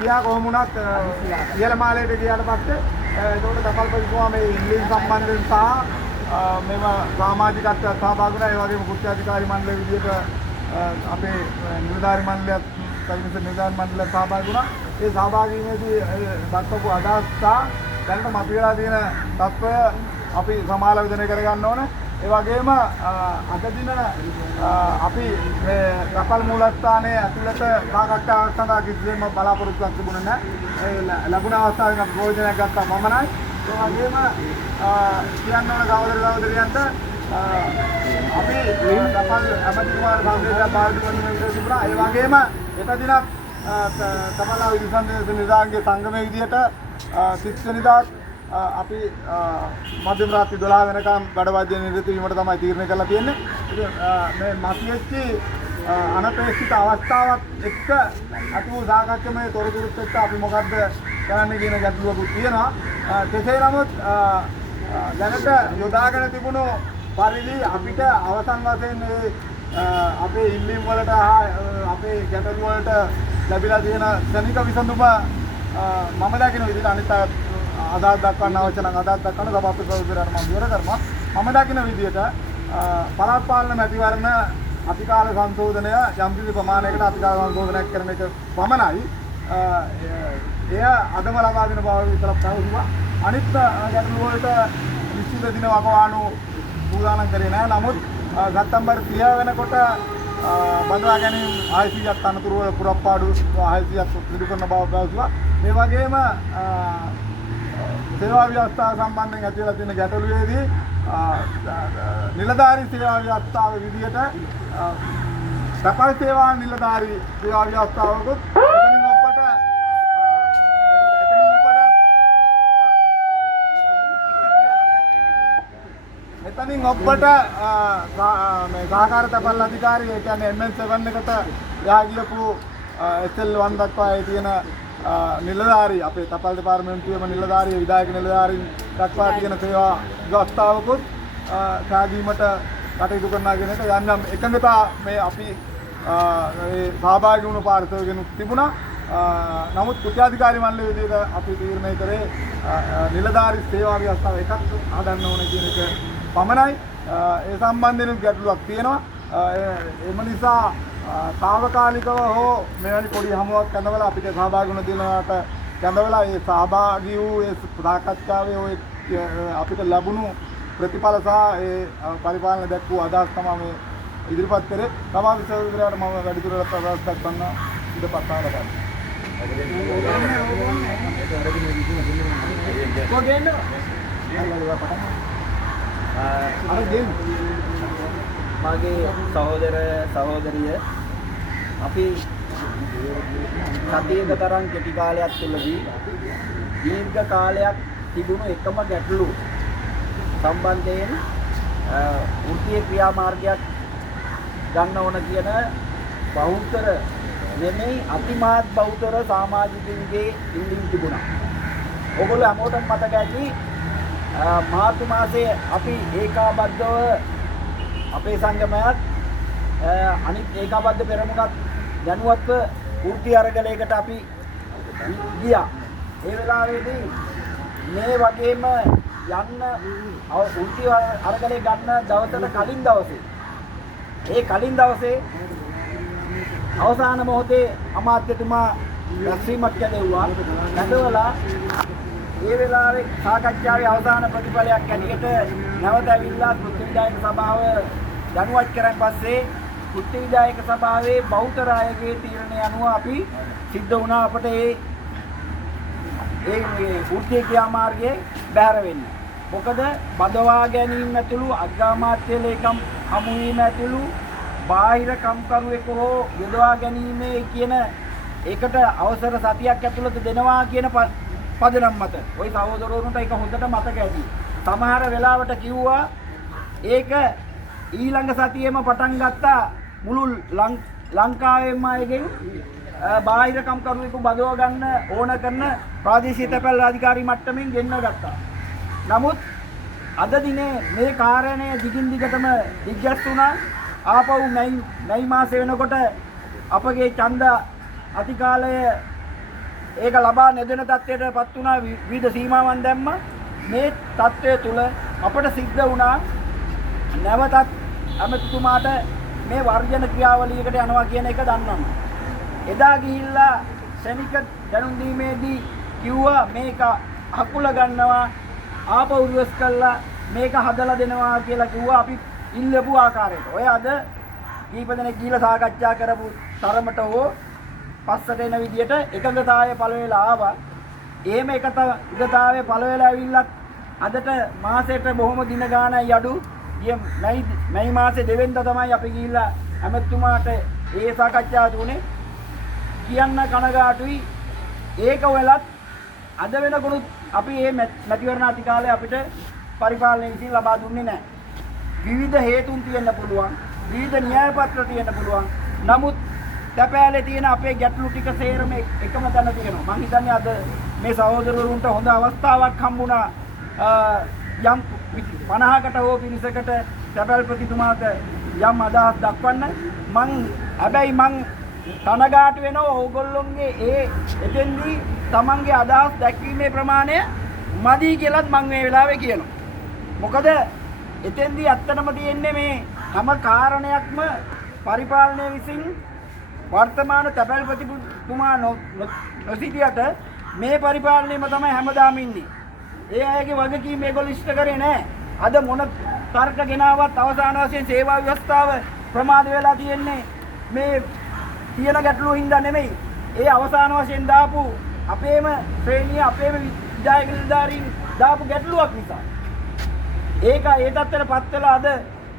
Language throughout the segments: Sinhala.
ගියා කොහොම වුණත් ඉහළ මාලයට ගියාට පස්සේ ඒකට දකල්පතිතුමා මේ ඉංග්‍රීසි සම්බන්ධයෙන් සහ මේව සමාජිකත්වයට සහභාගී වුණා. ඒ වගේම කෘත්‍යාධිකාරී මණ්ඩලයේ විදිහට අපේ නිලධාරී මණ්ඩලයත් කවිමිස නිලධාරී මණ්ඩලයත් සහභාගී වුණා. ඒ සහභාගී වීමේදී දක්වපු අදහස් සහ දැනට මතුවලා තියෙන තත්ත්වය අපි සමාලෝචනය කරගන්න ඕනේ. ඒ වගේම අද දින අපි මේ රපල් මූලස්ථානයේ ඇතුළත සාකච්ඡාවක් සඳහා කිසිම බලාපොරොත්තුවක් තිබුණේ නැහැ. ඒ ලැබුණ අවස්ථාවෙන් අපි ප්‍රයෝජනයක් ගත්තා පමණයි. ඒ වගේම කියන්න ඕන සහෝදරයන්ට අපි රපල් ඇමතිතුමාට සංදේශයක් බාර දුන්නා තිබුණා. ඒ වගේම එක දිනක් තමලා විසන්දේශ නිදාංගයේ සංගමයේ විදියට 30 වෙනිදා අපි මධ්‍යම රාත්‍රී 12 වෙනකම් වැඩ නිරත වීමට තමයි තීරණය කරලා තියෙන්නේ. ඉතින් මේ මතියෙච්චි අනපේක්ෂිත අවස්ථාවක් එක්ක අතු වූ සාකච්ඡාමය තොරතුරුත් එක්ක අපි මොකද්ද කරන්න කියන ගැටලුවකුත් තියෙනවා. කෙසේ නමුත් දැනට යොදාගෙන තිබුණු පරිදි අපිට අවසන් වශයෙන් අපේ ඉල්ලීම් වලට අපේ ගැටලු වලට ලැබිලා තියෙන ශනික විසඳුම මම දකින විදිහට අනිත් අදාළ දක්වන්න අවශ්‍ය නම් අදාළ දක්වන්න සභාපති සභාවකයන්ට මම විවර කරනවා. මම දකින විදිහට පළාත් පාලන මැතිවරණ අතිකාල සංශෝධනය යම් කිසි ප්‍රමාණයකට අතිකාල සංශෝධනයක් කරන එක පමණයි. එය අදම ලබා දෙන බව විතරක් පැවසුවා. අනිත් ගැටළු වලට නිශ්චිත දින වකවානු සූදානම් කරේ නැහැ. නමුත් සැප්තැම්බර් 30 වෙනකොට බඳවා ගැනීම 600ක් අනතුරු වල පුරප්පාඩු 600ක් සිදු කරන බව පැවසුවා. මේ වගේම සේවා ව්‍යවස්ථාව සම්බන්ධයෙන් ඇතිවලා තියෙන ගැටලුවේදී නිලධාරී සේවා ව්‍යවස්ථාව විදියට සපල් සේවා නිලධාරී සේවා ව්‍යවස්ථාවකුත් එතනින් ඔබට මේ සහකාර තැපැල් අධිකාරිය ඒ කියන්නේ MN7 එකට යා ගියපු SL1 දක්වා ඒ තියෙන නිලධාරී අපේ තැපැල් දෙපාර්තමේන්තුවේම නිලධාරී විධායක නිලධාරීන් දක්වා තියෙන සේවා ව්‍යවස්ථාවකුත් සාදීමට කටයුතු කරනවා කියන එක යම් එකඟතා මේ අපි ඒ සහභාගී වුණු පාර්ශවගෙනුත් තිබුණා. නමුත් කෘත්‍යාධිකාරී මණ්ඩලයේ විදිහට අපි තීරණය කරේ නිලධාරී සේවා ව්‍යවස්ථාව එකක් හදන්න ඕනේ කියන එක පමණයි. ඒ සම්බන්ධයෙන් ගැටලුවක් තියෙනවා. එම නිසා తాවකාලිකව හෝ මෙවැනි පොඩි හමුවක් කැඳවලා අපිට සහභාගී වුණ දිනකට කැඳවලා ඒ සහභාගී වූ ඒ සාකච්ඡාවේ ඔය අපිට ලැබුණු ප්‍රතිඵල සහ ඒ පරිපාලන දැක්වූ අදහස් තමයි මේ ඉදිරිපත් කරේ. තමා විශ්වවිද්‍යාලයට මම වැඩිදුරටත් ප්‍රකාශ කරන්න ඉඩපත් ආරම්භ මගේ සහෝදර සහෝදරිය අපි සතියක තරම් කෙටි කාලයක් තුළදී දීර්ඝ කාලයක් තිබුණු එකම ගැටලු සම්බන්ධයෙන් වෘත්තීය ක්‍රියාමාර්ගයක් ගන්න ඕන කියන බහුතර නෙමෙයි අතිමාත් බහුතර සමාජිකයන්ගේ ඉල්ලීම් තිබුණා. ඔයගොල්ලෝ හැමෝටම මතක ඇති මාර්තු මාසයේ අපි ඒකාබද්ධව අපේ සංගමයත් අනිත් ඒකාබද්ධ පෙරමුණත් දැනුවත්ව වෘත්තීය අරගලයකට අපි ගියා. ඒ වෙලාවේදී මේ වගේම යන්න වෘත්තීය අරගලේ ගන්න දවසට කලින් දවසේ කලින් දවසේ අවසාන මොහොතේ අමාත්‍යතුමා රැස්වීමක් කැදෙව්වා. කැදවලා ඒ වෙලාවේ සාකච්ඡාවේ අවසාන ප්‍රතිඵලයක් ඇටියට නැවත ඇවිල්ලා කෘත්‍ය විධායක සභාව දැනුවත් කරන් පස්සේ කෘත්‍ය විධායක සභාවේ බහුතර අයගේ තීරණය අනුව අපි සිද්ධ වුණා අපට ඒ වෘත්තීය ක්‍රියාමාර්ගයේ බැහැර වෙන්න. මොකද බදවා ගැනීම ඇතුළු අග්‍රාමාත්‍ය ලේකම් හමු වීම ඇතුළු බාහිර කම්කරුවෙක හෝ යොදවා ගැනීමේ කියන ඒකට අවසර සතියක් ඇතුළත දෙනවා කියන පදනම් මත ওই සහෝදරවරුන්ට ඒක හොඳට මතක ඇති. සමහර වෙලාවට කිව්වා ඒක ඊළඟ සතියේම පටන් ගත්තා මුළු ලංකාවේම අයගෙන් බාහිර කම්කරුවෙකු බදව ගන්න ඕන කරන ප්‍රාදේශීය තැපැල් අධිකාරී මට්ටමින් ගෙන්න ගත්තා. නමුත් අද දිනේ මේ කාරණය දිගින් දිගටම දිග්ගැස්සුණා. ආපහු මැයි මාසෙ වෙනකොට අපගේ ඡන්ද අතිකාලය ඒක ලබා නොදෙන තත්ත්වයටපත් වුණා විවිධ සීමාවන් දැම්ම මේ තත්ත්වය තුල අපට සිද්ධ වුණා නැවතත් ඇමතිතුමාට මේ වර්ජන ක්‍රියාවලියකට යනවා කියන එක දන්නවම එදා ගිහිල්ලා ශනික දැනුම් දීමේදී කිව්වා මේක අකුල ගන්නවා ආපහු රිවර්ස් කළා මේක හදලා දෙනවා කියලා කිව්වා අපි ඉල්ලපු ආකාරයට. ඔය අද කීප දෙනෙක් ගිහිල්ලා සාකච්ඡා කරපු තරමට හෝ පස්සට එන විදියට එකඟතාවය පළ වෙලා ආවා. එහෙම එකඟතාවය පළ වෙලා ඇවිල්ලත් අදට මාසෙට බොහොම දින ගාණයි අඩු. මැයි මාසේ දෙවෙනිදා තමයි අපි ගිහිල්ලා ඇමතුමාට ඒ සාකච්ඡාව දුන්නේ. කියන්න කනගාටුයි. ඒක වෙලත් අද වෙනකොනුත් අපි මේ මැතිවරණ අධිකාරිය අපිට පරිපාලනය විසින් ලබා දුන්නේ නැහැ. විවිධ හේතුන් තියෙන්න පුළුවන්. විවිධ න්‍යාය පත්‍ර තියෙන්න පුළුවන්. නමුත් තැපෑලේ තියෙන අපේ ගැටලු ටික සේරම එකම තැන තියෙනවා. මම හිතන්නේ අද මේ සහෝදරවරුන්ට හොඳ අවස්ථාවක් හම්බුණා යම් 50කට හෝ පිරිසකට තැපැල්පතිතුමාට යම් අදහස් දක්වන්න. හැබැයි මං කනගාටු වෙනවා ඕගොල්ලොන්ගේ එතෙන්දී තමන්ගේ අදහස් දැක්වීමේ ප්‍රමාණය මදි කියලාත් මම මේ වෙලාවේ කියනවා. මොකද එතෙන්දී ඇත්තටම තියෙන්නේ මේ හැම කාරණයක්ම පරිපාලනය විසින් වර්තමාන තැපැල්පතිතුමා නොසිටියට මේ පරිපාලනයම තමයි හැමදාම ඉන්නේ. ඒ අයගේ වගකීම මේගොල්ලෝ ඉෂ්ට කරේ නැහැ. අද මොන තර්ක ගෙනාවත් අවසාන වශයෙන් සේවා ව්‍යවස්ථාව ප්‍රමාද වෙලා තියෙන්නේ මේ තියෙන ගැටලුව හින්දා නෙමෙයි. ඒ අවසාන වශයෙන් දාපු අපේම ශ්‍රේණිය අපේම විද්‍යාය නිලධාරීන් දාපු ගැටලුවක් නිසා. ඒ තත්ත්වයටපත් වෙලා අද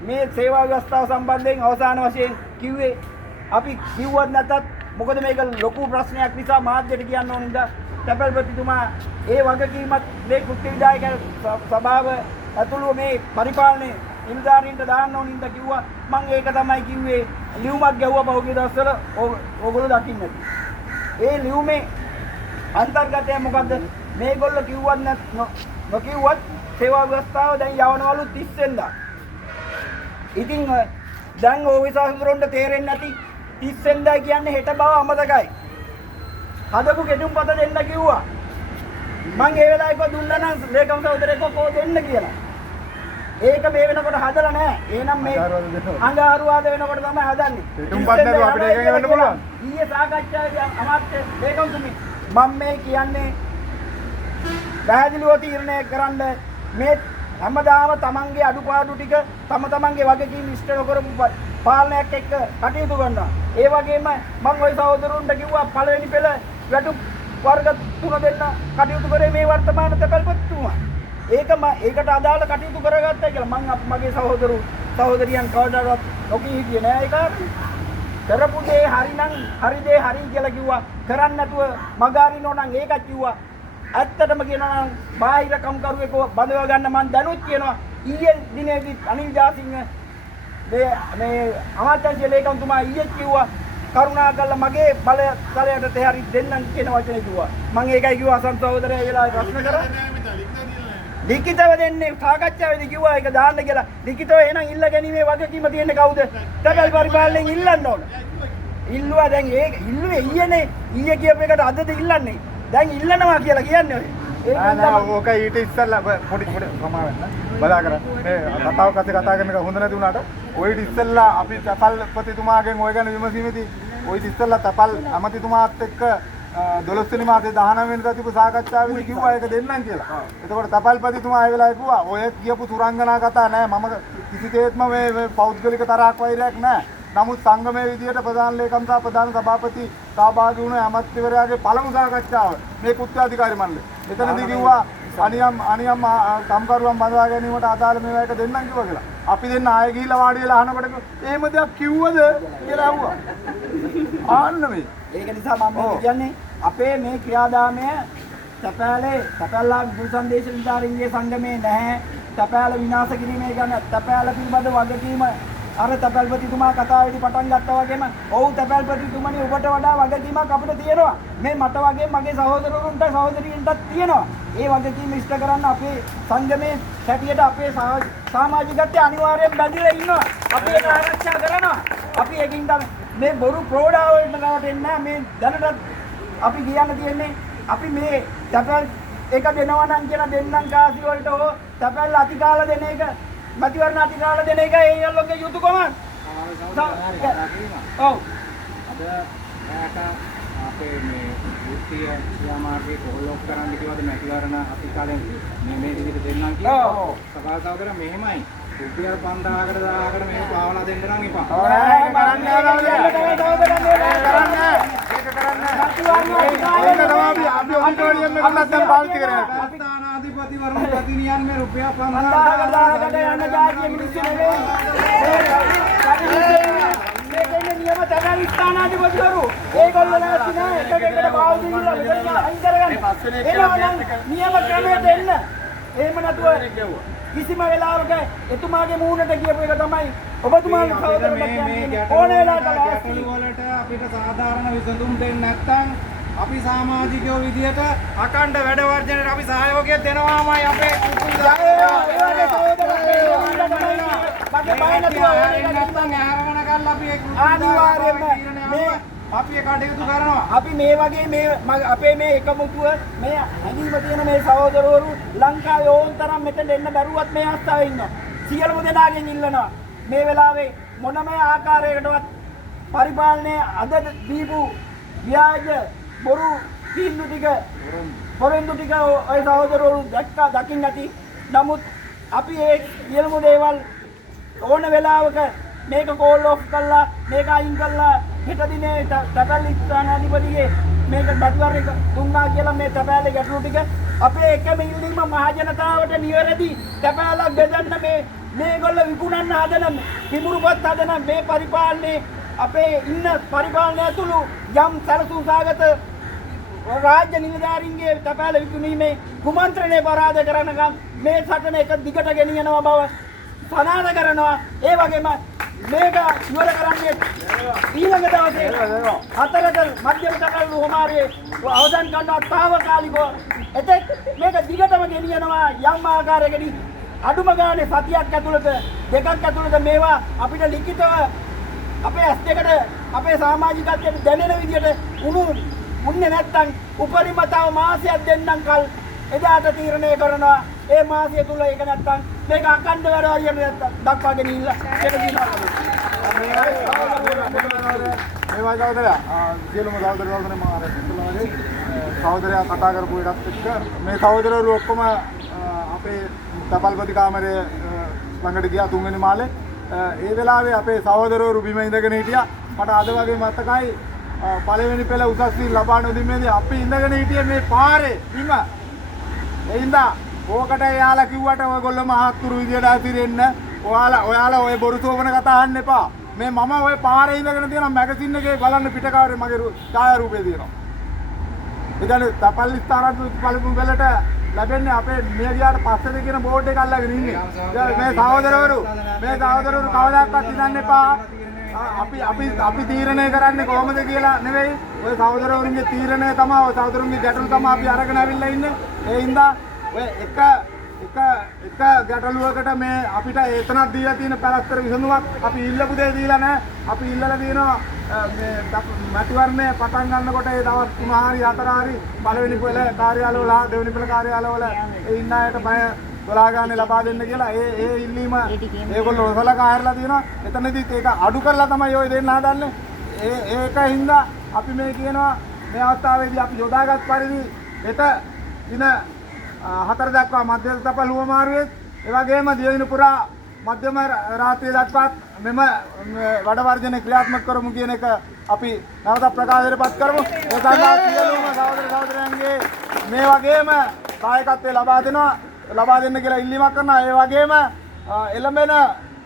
මේ සේවා ව්‍යවස්ථාව සම්බන්ධයෙන් අවසාන වශයෙන් කිව්වේ අපි කිව්වත් නැතත් මොකද මේක ලොකු ප්‍රශ්නයක් නිසා මාධ්‍යයට කියන්න ඕන නිසා තැපැල්පතිතුමා ඒ වගකීමත් මේ කෘත්‍ය විධායක සභාව ඇතුළු මේ පරිපාලනයේ නිලධාරීන්ට දාන්න ඕන නිසා කිව්වා. මම ඒක තමයි කිව්වේ ලියුමක් ගැව්වා පහුගිය දවස්වල ඕගොල්ලෝ දකින්න ඇති. ඒ ලියුමේ අන්තර්ගතය මොකද්ද? මේගොල්ලෝ කිව්වත් නොකිව්වත් සේවා ව්‍යවස්ථාව දැන් යවනවලු 30 වෙනිදා. ඉතින් දැන් ඕවිස අසුරොන්ට තේරෙන්නේ නැති 30 වෙනිදා කියන්නේ හෙට බව අමතකයි. හදපු කෙටුම්පත දෙන්න කිව්වා. මං ඒ වෙලාවේ කො දුන්නා නම් ලේකම් සහෝදරයෙක් කො දෙන්න කියලා. ඒක මේ වෙනකොට හදලා නැහැ. එහෙනම් මේ අඟහරුවාද වෙනකොට තමයි හදන්නේ. කෙටුම්පත නේද අපිට ඒකෙන් වෙන්න පුළුවන්. ඊයේ සාකච්ඡාවේ අමාත්‍ය ලේකම් තුමී මම මේ කියන්නේ පැහැදිලිව තීරණය කරන්න මේ හැමදාම තමන්ගේ අඩුපාඩු ටික තමන්ගේ වගකීම් ඉෂ්ට නොකරපු පාලනයක් එක්ක කටයුතු කරනවා. ඒ වගේම මම ওই සහෝදරුන්ට කිව්වා පළවෙනි පෙළ වැටු වර්ග 3 දෙන්න කටයුතු කරේ මේ වර්තමාන තැපැල්පතිතුමා. ඒකට අදාළ කටයුතු කරගත්තා කියලා මම මගේ සහෝදරියන් කවදාවත් නොකී හිටියේ නෑ ඒ කාර්යය. කරපු දේ හරිනම් හරි දේ හරි කියලා කිව්වා. කරන්න නැතුව මගාරිනෝ නම් ඒකත් කිව්වා. ඇත්තටම කියනවා නම් බාහිර කම්කරුවෙක් බඳව ගන්න මම දැනුත් කියනවා. ඊයේ දිනේදී අනිල් ජාසිංහ මේ අමාත්‍යාංශ ලේකම්තුමා ඊයේ කිව්වා කරුණාකරලා මගේ බලය තලයට තෙහරි දෙන්නම් කියන වචනේ කිව්වා. මම ඒකයි කිව්වා අසන් සහෝදරයා වෙලාවේ ප්‍රශ්න කරා. ලිඛිතව දෙන්නේ සාකච්ඡාවේදී කිව්වා ඒක දාන්න කියලා. ලිඛිතව එහෙනම් ඉල්ල ගැනීමේ වගකීම තියෙන්නේ කවුද? තැපැල් පරිපාලනයෙන් ඉල්ලන්න ඕන. ඉල්ලුවා දැන් ඒක ඉල්ලුවේ ඊයේනේ. ඊයේ කියපු එකට අදද ඉල්ලන්නේ. දැන් ඉල්ලනවා කියලා කියන්නේ ඔය. ඕක ඊට ඉස්සෙල්ලා පොඩි ප්‍රමාණ වෙන්න. බලා කර මේ කතා කරන එක හොඳ නැති වුණාට ඔය ඉස්සෙල්ලා අපි තැපැල්පතිතුමාගෙන් ඔය ගැන විමසීමේදී ඔය ඉස්සෙල්ලා තැපැල් අමතිතුමාත් එක්ක 12 වෙනි මාසේ 19 වෙනිදා තිබු සාකච්ඡාවේදී කිව්වා ඒක දෙන්නම් කියලා. එතකොට තැපැල්පතිතුමා ඒ වෙලාවේ කිව්වා ඔය කියපු සුරංගනා කතා නෑ මම කිසිසේත්ම මේ පෞද්ගලික තරහක් වෛරයක් නෑ. නමුත් සංගමයේ විදියට ප්‍රධාන ලේකම් සහ ප්‍රධාන සභාපති සහභාගී වුණ ඇමතිවරයාගේ පළමු සාකච්ඡාව මේ කෘත්‍යාධිකාරී මණ්ඩලය. එතනදී කිව්වා අනියම් කම්කරුවන් බඳවා ගැනීමට අදාළ මේවා එක දෙන්නම් කිව්වා කියලා. අපි දෙන්න ආයෙ ගිහිල්ලා වාඩි වෙලා අහනකොට එහෙම දෙයක් කිව්වද කියලා අහුවා. ආන්න මේ. ඒක නිසා මම කියන්නේ අපේ මේ ක්‍රියාදාමය තැපැල්ලා දුසන්දේශ නිලධාරීන්ගේ සංගමේ නැහැ. තැපැල විනාශ කිරීමේ ගැන තැපැල පිළිබඳ වගකීම අර තැපැල්පතිතුමා කතාවේදී පටන් ගත්තා වගේම ඔව් තැපැල්පතිතුමනි ඔබට වඩා වගකීමක් අපිට තියෙනවා. මේ මට වගේ මගේ සහෝදරවරුන්ට සහෝදරියන්ටත් තියෙනවා. ඒ වගකීම ඉෂ්ට කරන්න අපේ සංගමේ හැටියට අපේ සමාජිකත්වය අනිවාර්යෙන් බැඳිලා ඉන්නවා. අපි ඒක ආරක්ෂා කරනවා. අපි ඒකින් තමයි මේ බොරු ප්‍රෝඩාවලට නවටෙන්නේ නැහැ. මේ දැනට අපි කියන්න තියෙන්නේ අපි මේ තැපැල් එක දෙනවා නම් කියන දෙන්නම් කාසි වලට හෝ තැපැල් අතිකාල දෙන එක මැතිවරණ අතිකාල දෙන එක ඒගොල්ලෝගේ යුතුයකම. ඔව්. අද රැට අපේ මේ වෘත්තීය ක්‍රියාමාර්ගයේ කොහොලොක් කරන්න කිව්වද මැතිවරණ අතිකාලෙන් මේ විදිහට දෙන්නම් කියලා. ඔව්. සභාසවකර මෙහෙමයි. රුපියල් 5000කට 1000කට මේක පාවලා දෙන්න නම් එපා. කරන්නේ අපි ඔඩිටෝරියම් එකක් නැත්නම් පාවිච්චි කරන්නේ. ස්ථානාධිපති වරුන් ප්‍රතිනියන් මේ රුපියල් 5000කට යන ජාතිය මිනිස්සු නෙවෙයි. මේකේ නියම තමයි ස්ථානාධිපතිවරු. ඒගොල්ලෝ නැති නෑ එක එකට පාවිච්චි කරලා මෙතන අයින් කරගන්න. එනවා නම් නියම ක්‍රමයට එන්න. එහෙම නැතුව කිසිම වෙලාවක එතුමාගේ මූණට කියපු එක තමයි ඔබතුමාගේ සහෝදරට කියන්නේ ඕන වෙලාවක ගැටළු වලට අපිට සාධාරණ විසඳුම් දෙන්න නැත්නම් අපි සමාජිකයෝ විදියට අකණ්ඩ වැඩ වර්ජනයට අපි සහයෝගය දෙනවාමයි අපේ අපි ඒ කටයුතු කරනවා. අපි මේ වගේ මේ අපේ මේ එකමුතුව මේ හැඟීම තියෙන මේ සහෝදරවරු ලංකාවේ ඕන් තරම් මෙතන එන්න බැරුවත් මේ අවස්ථාවේ ඉන්නවා. සියලුම දෙනාගෙන් ඉල්ලනවා මේ වෙලාවේ මොනම ආකාරයකටවත් පරිපාලනයේ අද දීපු ව්‍යාජ බොරු තීන්දුව ටික පොරොන්දු ටික ඔය සහෝදරවරු දකින්න නැති. නමුත් අපි ඒ සියලුම දේවල් ඕන වෙලාවක මේක කෝල් ඔෆ් කරලා මේක අයින් කරලා හෙට දිනේ තැපැල් ස්ථානාධිපතිගේ මේක බටවරේ දුන්නා කියලා මේ තැපැලේ ගැටලු ටික අපේ එකම ඉල්ලීම මහජනතාවට නිවැරදි තැපැලක් බෙදන්න මේගොල්ලෝ විකුණන්න හදන පිමුරුපත් හදන මේ පරිපාලනයේ අපේ ඉන්න පරිපාලනය තුළු යම් සැලසුම් සාගත රාජ්‍ය නිලධාරීන්ගේ තැපැල විකුණීමේ කුමන්ත්‍රණය පරාද කරනකම් මේ සටන එක දිගට ගෙනියනවා බව සනාථ කරනවා. ඒ වගේම මේක ඉවර කරන්නේ ඊළඟ දවසේ 4ට මධ්‍යම තකල්ලු හමාරේ අවසන් කරනවා තාවකාලිකව. එතෙක් මේක දිගටම ගෙනියනවා යම් ආකාරයකදී අඩුම ගානේ සතියක් ඇතුළත දෙකක් ඇතුළත මේවා අපිට ලිඛිතව අපේ ඇස් දෙකට අපේ සමාජිකත්වයට දැනෙන විදිහට උන්නේ නැත්තම් උපරිම තව මාසයක් දෙන්නම් කල් එදාට තීරණය කරනවා. ඒ මාසය තුල ඒක නැත්තම් මේක අකණ්ඩ වැඩ හරියට දක්වාගෙන ඉන්න ඒක දිනවා. මේවා සහෝදරයා සියලුම සහෝදරයෝනේ මම අර ඉස්සෙල්ලා සහෝදරයා කතා කරපු එකත් එක්ක මේ සහෝදරවරු ඔක්කොම අපේ තපල්පති කාමරයේ ළඟට ගියා තුන්වෙනි මාලේ. ඒ වෙලාවේ අපේ සහෝදරවරු බිම ඉඳගෙන හිටියා. මට අද වගේ මතකයි පළවෙනි පෙළ උසස් වීම ලබා නොදීමේදී අපි ඉඳගෙන හිටියේ මේ පාරේ බිම. එයින්දා ඕකට එයාලා කිව්වට ඔයගොල්ලෝ මහත්තුරු විදියට ඇතිරෙන්න ඔයාලා ඔය බොරු සෝවන කතා අහන්න එපා. මේ මම ඔය පාරේ ඉඳගෙන තියෙන මැගසින් එකේ බලන්න පිටකාරේ මගේ ඡායාරූපේ තියෙනවා. ඒ කියන්නේ තපල් ස්ථානාධිපති පළමු වෙලට ලැබෙන්නේ අපේ මිය ගියාට පස්සේද කියන බෝඩ් එක අල්ලගෙන ඉන්නේ. මේ සහෝදරවරු කවදාවත් ඉඳන්න එපා. අපි තීරණය කරන්නේ කොහොමද කියලා නෙවෙයි. ඔය සහෝදරවරුන්ගේ තීරණය තමයි ඔය සහෝදරවරුන්ගේ ගැටලු තමයි අපි අරගෙන අවිල්ලා ඉන්නේ. ඒ හින්දා ඔය එක ගැටලුවකට මේ අපිට එතනක් දීලා තියෙන පැලස්තර විසඳුමක් අපි ඉල්ලපු දේ දීලා නැහැ. අපි ඉල්ලලා තියෙනවා මේ මැතිවරණය පටන් ගන්නකොට ඒ දවස් 3 හරි 4 හරි පළවෙනි පෙළ කාර්යාලවල දෙවෙනි පෙළ කාර්යාලවල ඒ ඉන්න අයට බය 12 ගානේ ලබා දෙන්න කියලා ඒ ඉල්ලීම ඒගොල්ලෝ ඔසලකා හැරලා තියෙනවා. එතනදිත් ඒක අඩු කරලා තමයි ඔය දෙන්න හදන්නේ. ඒක හින්දා අපි මේ කියනවා මේ අවස්ථාවේදී අපි යොදාගත් පරිදි හෙට දින 4 දක්වා මධ්‍යම තපල් හුවමාරුවේ ඒ වගේම දියදින පුරා මධ්‍යම රාත්‍රිය දක්වාත් මෙම වැඩ වර්ජන ක්‍රියාත්මක කරමු කියන එක අපි නැවත ප්‍රකාශයටපත් කරමු. ඒ සඳහා සියලුම සහෝදර සහෝදරයන්ගේ මේ වගේම සහායකත්වය ලබා දෙන්න කියලා ඉල්ලීමක් කරනවා. ඒ වගේම එළඹෙන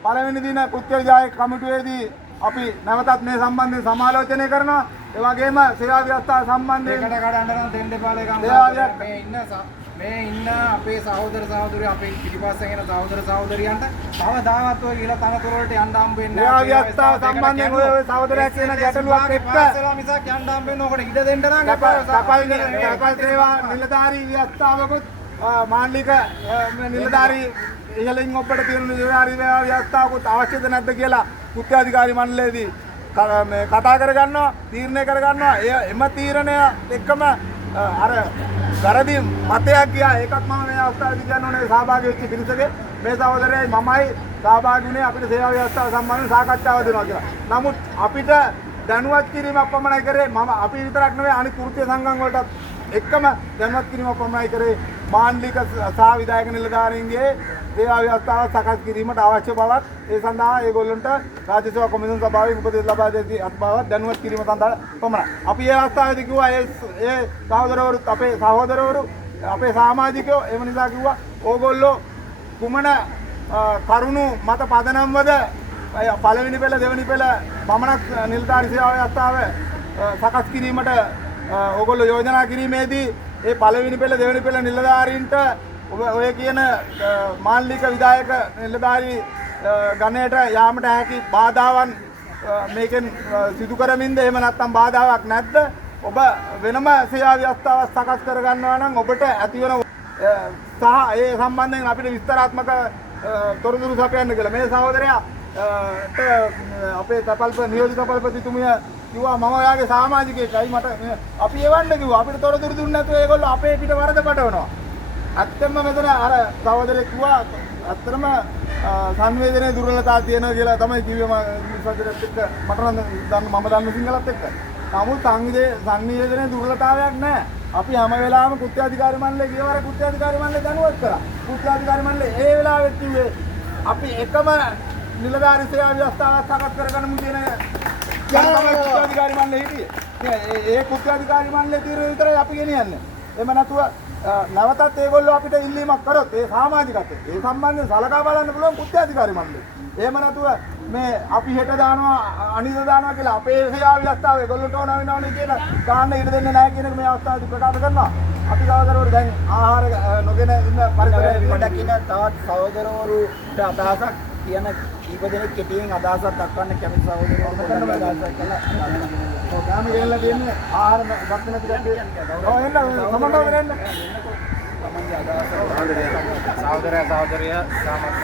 පළවෙනි දින කෘත්‍ය විධායක කමිටුවේදී අපි නැවතත් මේ සම්බන්ධයෙන් සමාලෝචනය කරනවා. ඒ වගේම සේවා ව්‍යවස්ථාව සම්බන්ධයෙන් ඒකට කඩන්න දෙන්න එපා මේ ඉන්න අපේ සහෝදර සහෝදරියෝ අපේ පිටිපස්සෙන් එන සහෝදර සහෝදරියන්ට කවදාවත් ඔය ඉහළ තනතුර වලට යන්න හම්බෙන්නේ නැහැ. සේවා ව්‍යවස්ථාව සම්බන්ධයෙන් ඔය සහෝදරයා කියන ගැටලුවක් එක්ක මිසක් යන්න හම්බෙන්නේ ඔකට ඉඩ දෙන්න නම් තපල් සේවා නිලධාරී ව්‍යවස්ථාවකුත් මාන්ලික නිලධාරී ඉහළින් ඔබට තියෙන නිලධාරී ව්‍යවස්ථාවකුත් අවශ්‍යද නැද්ද කියලා කෘත්‍යාධිකාරී මණ්ඩලයේදී මේ කතා කරගන්නවා තීරණය කරගන්නවා එම තීරණය එක්කම අර වැරදි මතයක් ගියා ඒකත් මම මේ අවස්ථාවේදී කියන්න ඕනේ සහභාගී වෙච්ච පිරිසගේ මේ සහෝදරයයි මමයි සහභාගී වුණේ අපිට සේවා ව්‍යවස්ථාව සම්බන්ධව සාකච්ඡාව දෙනවා කියලා. නමුත් අපිට දැනුවත් කිරීමක් පමණයි කරේ අපි විතරක් නෙවෙයි අනිත් වෘත්තීය සංගම් වලටත් එක්කම දැනුවත් කිරීමක් පමණයි කරේ මාණ්ඩලික සහ විධායක නිලධාරීන්ගේ සේවා ව්‍යවස්ථාව සකස් කිරීමට අවශ්‍ය බවත් ඒ සඳහා ඒගොල්ලන්ට රාජ්‍ය සේවා කොමිසම සභාවෙන් උපදෙස් ලබා දෙති අත්බව දැනුවත් කිරීම සඳහා පමණයි. අපි ඒ අවස්ථාවේදී කිව්වා ඒ සහෝදරවරු අපේ සහෝදරවරු අපේ සමාජිකයෝ එම නිසා කිව්වා ඕගොල්ලෝ කුමන කරුණු මත පදනම්වද පළවෙනි පෙළ දෙවෙනි පෙළ පමණක් නිලධාරී සේවා ව්‍යවස්ථාව සකස් කිරීමට ඕගොල්ලෝ යෝජනා කිරීමේදී ඒ පළවෙනි පෙළ දෙවෙනි පෙළ නිලධාරීන්ට ඔය කියන මානලික විධායක නිලධාරී ගණයට යාමට හැකි බාධාවන් මේකෙන් සිදු කරමින්ද එහෙම නැත්නම් බාධාවක් නැද්ද ඔබ වෙනම සේවා ව්‍යවස්ථාවක් සකස් කරගන්නවා නම් ඔබට ඇතිවන සහ ඒ සම්බන්ධයෙන් අපිට විස්තරාත්මක තොරතුරු සපයන්න කියලා මේ සහෝදරයා අපේ තපල්ප නියෝජිත තපල්පතිතුමිය කිව්වා මම ඔයාගේ සමාජිකයෙක්යි මට අපි එවන්න කිව්වා අපිට තොරතුරු දුන්නේ නැතුව ඒගොල්ලෝ අපේ පිට වරද පටවනවා. ඇත්තම මෙතන අර සහෝදරයෙක් කිව්වා ඇත්තටම සංවේදනයේ දුර්වලතාව තියෙනවා කියලා තමයි කිව්වේ සහෝදරයෙක් එක්ක මට නම් මම දන්න සිංහලත් එක්ක. නමුත් සංවේදනයේ දුර්වලතාවයක් නැහැ. අපි හැම වෙලාවෙම කෘත්‍යාධිකාරී මණ්ඩලයේ ගියවර කෘත්‍යාධිකාරී මණ්ඩලය දැනුවත් කරා. කෘත්‍යාධිකාරී මණ්ඩලය ඒ වෙලාවෙත් කිව්වේ අපි එකම නිලධාරී සේවා ව්‍යවස්ථාවක් සකස් කරගන්නමු කියන කෘත්‍යාධිකාරී මණ්ඩලය හිටියේ. ඒ කෘත්‍යාධිකාරී මණ්ඩලයේ තීරණය විතරයි අපි ගෙනියන්නේ. එහෙම නැතුව නැවතත් ඒගොල්ලෝ අපිට ඉල්ලීමක් කරොත් ඒ සමාජිකත්වයේ ඒ සම්බන්ධයෙන් සලකා බලන්න පුළුවන් කෘත්‍යාධිකාරී මණ්ඩලය. එහෙම නැතුව මේ අපි හෙට දානවා අනිත් දානවා කියලා අපේ සේවා ව්‍යවස්ථාව ඒගොල්ලෝට ඕන වෙනවනේ කියලා ගන්න ඉඩ දෙන්නේ නැහැ කියන එක මේ අවස්ථාවේදී ප්‍රකාශ කරනවා. අපි සහෝදරවරු දැන් ආහාර නොගෙන ඉන්න පරිසරයේ දකින්න තවත් සහෝදරවරුට අදහසක් කියන කීප දෙනෙක් කෙටියෙන් අදහසක් දක්වන්න කැමති සහෝදරවරුන්ට අදහසක් කළා. ඔව් ගාම ගෙල්ලා දෙන්නේ ආහාර ගන්න නැති කට්ටිය. ඔව් එන්න සමන්දව වෙන්න. සහෝදරය සාමත්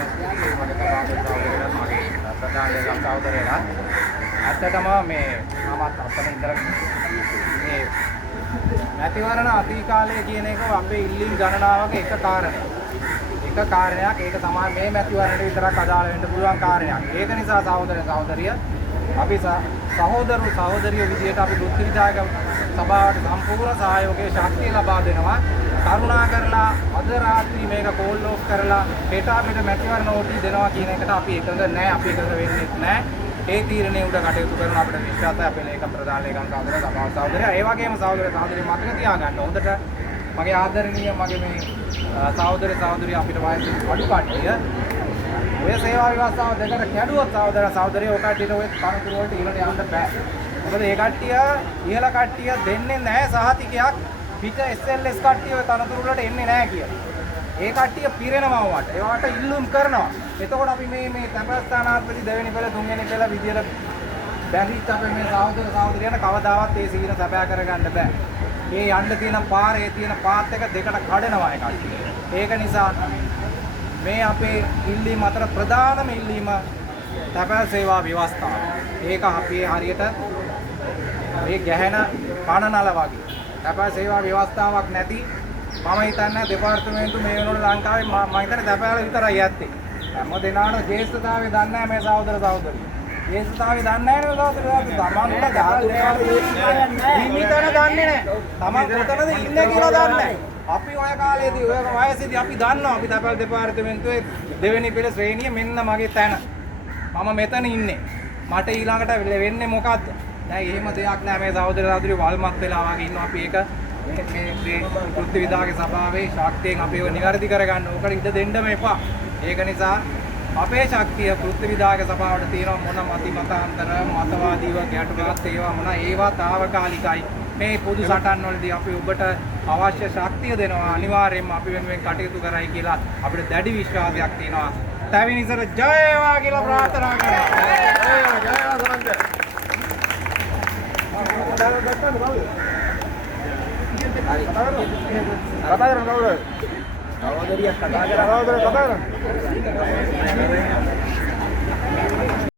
මගේ සහෝදරයලා මගේ ප්‍රධාන ලේකම් සහෝදරයලා ඇත්තටම මේ මමත් අතන ඉඳලා මේ මැතිවරණ අතීකාලය කියන එක අපේ ඉල්ලීම් ගණනාවක එක කාරණයක් ඒක තමයි මේ මැතිවරණයට විතරක් අදාළ වෙන්න පුළුවන් කාරණයක්. ඒක නිසා සහෝදරිය අපි සහෝදරිය විදියට අපි වෘත්ති විධායක සභාවට සම්පූර්ණ සහයෝගයේ ශක්තිය ලබා දෙනවා. කරුණා කරලා අද රාත්‍රී මේක කෝල් ඔෆ් කරලා හෙට අපිට මැතිවරණ ඕටි දෙනවා කියන එකට අපි එකඟ නැහැ. අපි එකඟ වෙන්නේ නැහැ. ඒ තීරණය උඩ කටයුතු කරන අපිට විශ්වාසයි අපේ ලේකම් ප්‍රධාන ලේකම් සහෝදරයා ඒ වගේම සහෝදරිය මතක තියාගන්න. හොඳට මගේ ආදරණීය මගේ මේ සහෝදරිය අපිට වයසින් අඩු කට්ටිය ඔය සේවා ව්‍යවස්ථාව දෙකට කැඩුවොත් සහෝදරිය ඔය කට්ටියට ඔය තනතුරු වලට ඉහළට යන්න බෑ. මොකද ඒ කට්ටිය ඉහළ කට්ටිය දෙන්නේ නැහැ සහතිකයක් පිට SLS කට්ටිය ඔය තනතුරු වලට එන්නේ නැහැ කියලා. ඒ කට්ටිය පිරෙනවා වට. ඒවට ඉල්ලුම් කරනවා. එතකොට අපි මේ තැපස්ථානාධිපති දෙවෙනි පෙළ තුන්වෙනි පෙළ විදියට බැරිත් අපේ මේ සහෝදරයන්ට කවදාවත් ඒ සීන සැපයා කරගන්න බෑ. මේ යන්න තියෙන පාරේ තියෙන පාත් එක දෙකට කඩනවා ඒ කට්ටිය. ඒක නිසා මේ අපේ ඉල්ලීම අතර ප්‍රධානම ඉල්ලීම තැපැල් සේවා ව්‍යවස්ථාව. ඒක අපි හරියට මේ ගැහෙන පණනල වගේ. තැපැල් සේවා ව්‍යවස්ථාවක් නැති මම හිතන්නේ දෙපාර්තමේන්තු මේ වෙනකොට ලංකාවේ මම හිතන්නේ තැපැල් විතරයි ඇත්තේ. හැම දෙනාම ජේෂ්ඨතාවය දන්නේ නැහැ මේ සහෝදරියෝ. ජේෂ්ඨතාවය දන්නේ නැහැ නේද සහෝදරියෝ? තමන්ට හිමිතන දන්නේ නැහැ. තමන් කොතනද ඉන්නේ කියලා දන්නේ නැහැ. අපි ඔය කාලේදී ඔය වයසේදී අපි දන්නවා අපි තැපැල් දෙපාර්තමේන්තුවේ දෙවෙනි පෙළ ශ්‍රේණිය මෙන්න මගේ තැන. මම මෙතන ඉන්නේ. මට ඊළඟට වෙන්නේ මොකද්ද? දැන් එහෙම දෙයක් නෑ මේ සහෝදරියෝ වල්මත් වෙලා වගේ ඉන්නවා අපි ඒක මේ වෘත්ති විධායක සභාවේ ශක්තියෙන් අපි ඔය නිවැරදි කරගන්න ඕකට ඉඩ දෙන්නම එපා. ඒක නිසා අපේ ශක්තිය වෘත්ති විධායක සභාවට තියෙනවා මොන මතිමතාන්තර මතවාදීව ගැටුමක් ඒවා తాවකාලිකයි. මේ පොදු සටන් වලදී අපි ඔබට අවශ්‍ය ශක්තිය දෙනවා. අනිවාර්යයෙන්ම අපි වෙනුවෙන් කටයුතු කරයි කියලා අපිට දැඩි විශ්වාසයක් තියෙනවා. තැවිනිසර ජය වේවා කියලා ප්‍රාර්ථනා කරනවා. කතා කරන්න